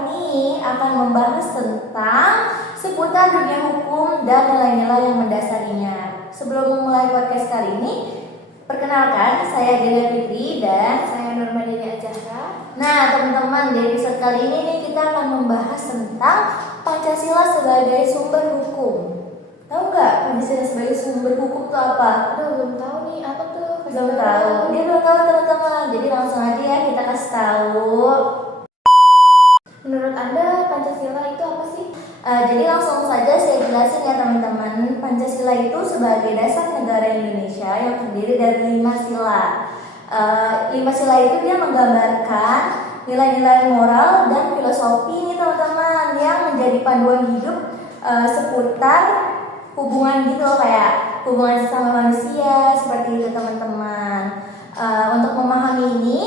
ini akan membahas tentang seputar dunia hukum dan nilai-nilai yang mendasarinya. Sebelum memulai podcast kali ini, perkenalkan saya Delia Fitri dan Saya Nurmadini Ajahra. Nah teman-teman, di episode kali ini nih, kita akan membahas tentang Pancasila sebagai sumber hukum. Tahu nggak Pancasila sebagai sumber hukum itu apa? Aduh, belum tahu nih apa tuh. Belum tahu. Dia belum tahu teman-teman. Jadi langsung aja ya kita kasih tahu. Menurut Anda Pancasila itu apa sih? Jadi langsung saja saya jelasin ya teman-teman. Pancasila itu sebagai dasar negara Indonesia yang terdiri dari 5 sila. 5 sila itu dia menggambarkan nilai-nilai moral dan filosofi nih teman-teman, yang menjadi panduan hidup seputar hubungan gitu loh, kayak hubungan sesama manusia seperti itu teman-teman. Untuk memahami ini,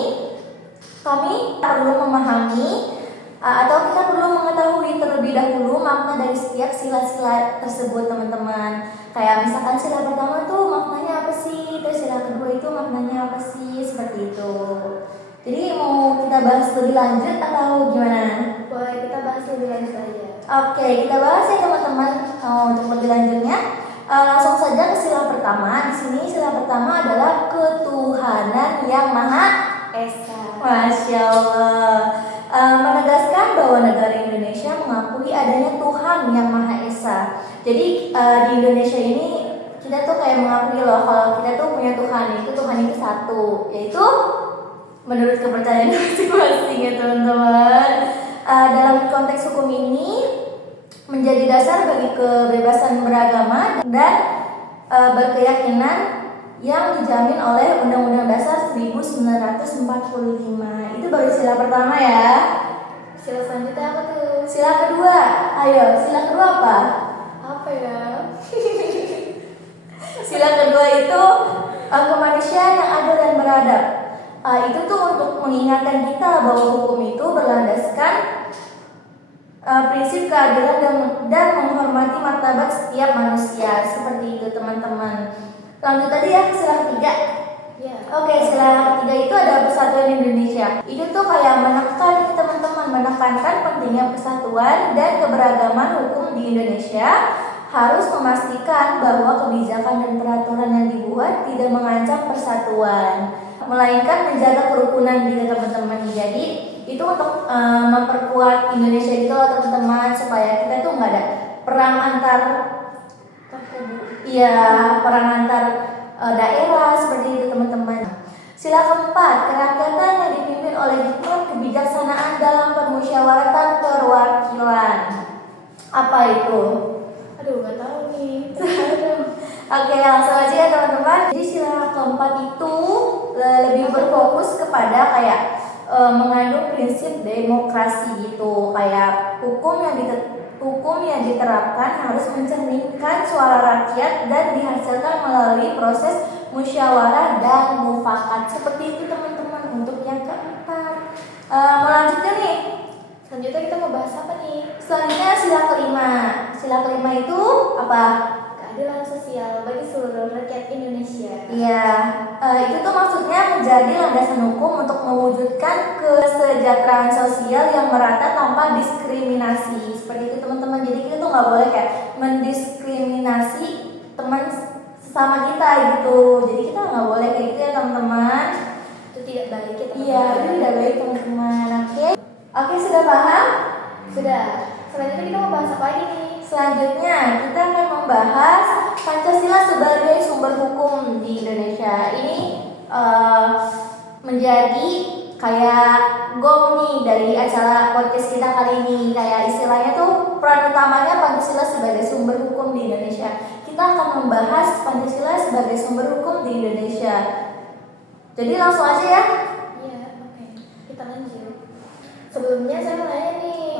kami perlu memahami atau kita perlu mengetahui terlebih dahulu makna dari setiap sila-sila tersebut teman-teman. Kayak misalkan sila pertama tuh maknanya apa sih, terus sila kedua itu maknanya apa sih, seperti itu. Jadi mau kita bahas lebih lanjut atau gimana? Boleh kita bahas lebih lanjut aja. Oke, kita bahas ya teman-teman. Untuk lebih lanjutnya, langsung saja ke sila pertama. Di sini sila pertama adalah ketuhanan yang Maha Esa. Masya Allah. Menegaskan bahwa negara Indonesia mengakui adanya Tuhan yang Maha Esa. Jadi di Indonesia ini kita tuh kayak mengakui loh kalau kita tuh punya Tuhan itu satu, yaitu menurut kepercayaan masing-masing ya teman-teman. Dalam konteks hukum ini menjadi dasar bagi kebebasan beragama dan berkeyakinan yang dijamin oleh Undang-Undang Dasar 1945. Itu baru sila pertama ya. Sila selanjutnya apa tuh? Sila kedua. Ayo, sila kedua apa? Apa ya? Sila kedua itu kemanusiaan yang adil dan beradab. Itu tuh untuk mengingatkan kita bahwa hukum itu berlandaskan prinsip keadilan dan menghormati martabat setiap manusia. Seperti itu teman-teman. Lanjut tadi ya ke sila ketiga. Ya. Oke, sila ketiga itu ada persatuan Indonesia. Itu tuh kayak menekan teman-teman, menekankan pentingnya persatuan dan keberagaman hukum di Indonesia. Harus memastikan bahwa kebijakan dan peraturan yang dibuat tidak mengancam persatuan, melainkan menjaga kerukunan gitu teman-teman. Jadi itu untuk memperkuat Indonesia gitu loh teman-teman, supaya kita tuh nggak ada perang antar perang antar daerah seperti itu teman-teman. Sila keempat, kerakyatan yang dipimpin oleh hikmat kebijaksanaan dalam permusyawaratan perwakilan. Apa itu? Aduh, nggak tahu nih. Oke, langsung aja ya teman-teman. Jadi sila keempat itu lebih berfokus kepada kayak mengandung prinsip demokrasi gitu, kayak hukum yang diterapkan harus mencerminkan suara rakyat dan dihasilkan melalui proses musyawarah dan mufakat. Seperti itu teman-teman untuk yang keempat. Melanjutkan nih. Selanjutnya kita mau bahas apa nih? Selanjutnya sila kelima. Sila kelima itu apa? Keadilan sosial bagi seluruh rakyat Indonesia. Iya, itu tuh maksudnya menjadi landasan hukum untuk mewujudkan kesejahteraan sosial yang merata tanpa diskriminasi. Seperti itu teman-teman. Jadi kita tuh nggak boleh kayak mendiskriminasi teman sesama kita gitu. Jadi kita nggak boleh kayak gitu ya teman-teman. Itu tidak baik ya teman-teman. Iya, itu tidak baik teman-teman. Oke, sudah paham? Sudah. Selanjutnya kita mau bahas apa lagi nih? Selanjutnya kita akan membahas Pancasila sebagai sumber hukum di Indonesia. Ini menjadi kayak gong nih dari acara podcast kita kali ini. Kayak istilahnya tuh peran utamanya Pancasila sebagai sumber hukum di Indonesia. Kita akan membahas Pancasila sebagai sumber hukum di Indonesia. Jadi langsung aja ya. Iya, oke. Kita lanjut. Sebelumnya saya mau nanya nih,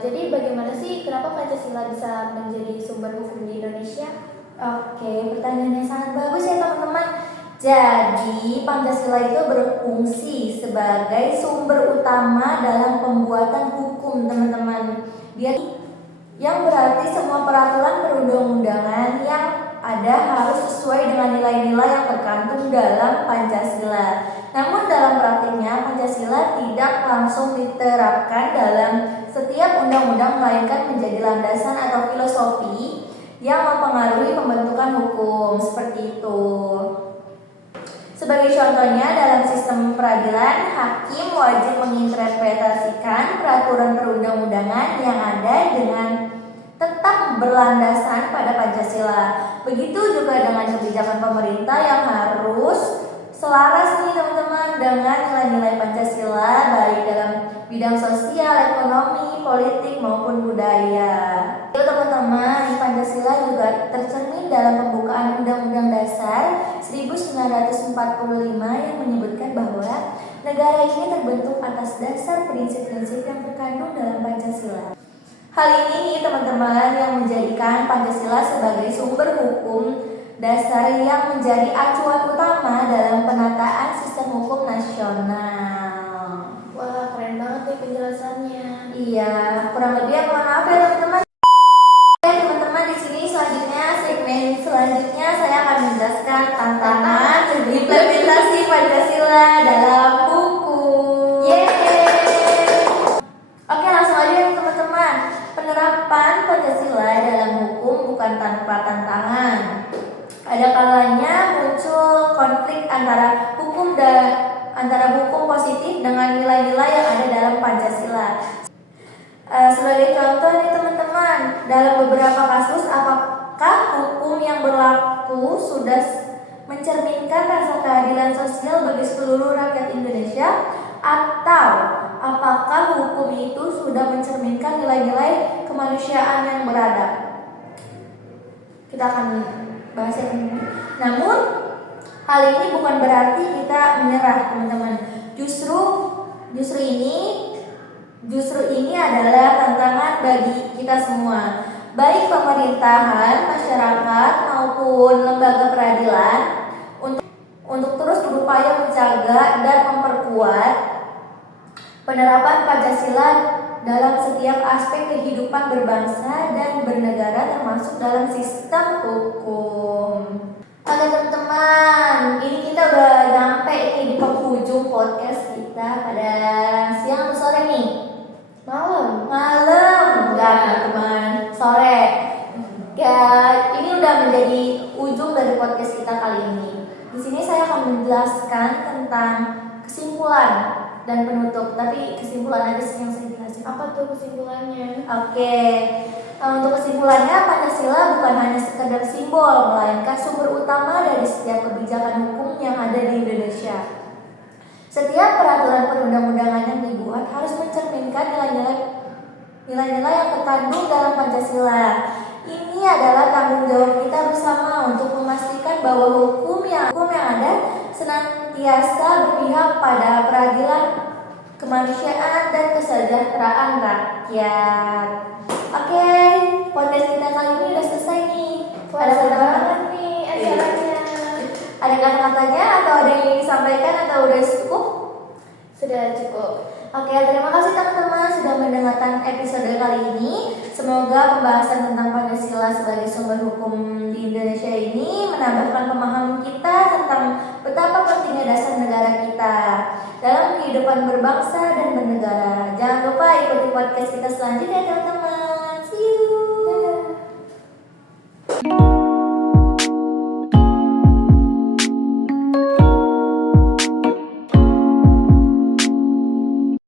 jadi bagaimana sih kenapa Pancasila bisa menjadi sumber hukum di Indonesia? Oke, pertanyaannya sangat bagus ya teman-teman. Jadi Pancasila itu berfungsi sebagai sumber utama dalam pembuatan hukum teman-teman. Dia yang berarti semua peraturan perundang-undangan yang ada harus sesuai dengan nilai-nilai yang tercantum dalam Pancasila. Namun dalam praktiknya Pancasila tidak langsung diterapkan dalam setiap undang-undang, melainkan menjadi landasan atau filosofi yang mempengaruhi pembentukan hukum, seperti itu. Sebagai contohnya, dalam sistem peradilan, hakim wajib menginterpretasikan peraturan perundang-undangan yang ada dengan tetap berlandasan pada Pancasila. Begitu juga dengan kebijakan pemerintah yang harus selaras nih teman-teman dengan nilai-nilai Pancasila, baik dalam bidang sosial, ekonomi, politik maupun budaya. Yuk teman-teman, Pancasila juga tercermin dalam pembukaan Undang-Undang Dasar 1945 yang menyebutkan bahwa negara ini terbentuk atas dasar prinsip-prinsip yang terkandung dalam Pancasila. Hal ini teman-teman yang menjadikan Pancasila sebagai sumber hukum dasar yang menjadi acuan utama dalam penataan sistem hukum nasional. Wah, keren banget nih penjelasannya. Iya, kurang lebih mohon maaf ya teman-teman. Teman-teman, di sini segmen selanjutnya saya akan menjelaskan tantangan implementasi Pancasila dalam hukum. Yeay. Oke, langsung aja ya teman-teman. Penerapan Pancasila dalam hukum bukan tanpa tantangan. Ada kalanya muncul konflik antara hukum positif dengan nilai-nilai yang ada dalam Pancasila. Sebagai contoh nih teman-teman, dalam beberapa kasus apakah hukum yang berlaku sudah mencerminkan rasa keadilan sosial bagi seluruh rakyat Indonesia, atau apakah hukum itu sudah mencerminkan nilai-nilai kemanusiaan yang beradab? Kita akan bahas ini. Namun hal ini bukan berarti kita menyerah teman-teman. Justru ini adalah tantangan bagi kita semua, baik pemerintahan, masyarakat maupun lembaga peradilan, untuk terus berupaya menjaga dan memperkuat penerapan Pancasila dalam setiap aspek kehidupan berbangsa dan bernegara, termasuk dalam sistem hukum. Oke teman-teman, ini kita udah nyampe nih di penghujung podcast kita pada siang atau sore nih? Malam, enggak teman-teman, sore. Ya, ini udah menjadi ujung dari podcast kita kali ini. Di sini saya akan menjelaskan tentang kesimpulan dan penutup, tapi kesimpulan aja sih yang saya jelasin. Apa tuh kesimpulannya? Oke. Untuk kesimpulannya, Pancasila bukan hanya sekedar simbol, melainkan sumber utama dari setiap kebijakan hukum yang ada di Indonesia. Setiap peraturan perundang-undangan yang dibuat harus mencerminkan nilai-nilai yang terkandung dalam Pancasila. Ini adalah tanggung jawab kita bersama untuk memastikan bahwa hukum yang ada senantiasa berpihak pada peradilan, kemanusiaan, dan kesejahteraan rakyat. Oke, podcast kita kali ini udah selesai nih. Ada kata-kata nih acaranya. Ada kata-katanya atau ada yang ingin disampaikan atau udah cukup? Sudah cukup. Oke, terima kasih teman-teman sudah mendengarkan episode kali ini. Semoga pembahasan tentang Pancasila sebagai sumber hukum di Indonesia ini menambahkan pemahaman kita tentang betapa pentingnya dasar negara kita dalam kehidupan berbangsa dan bernegara. Jangan lupa ikuti podcast kita selanjutnya teman-teman.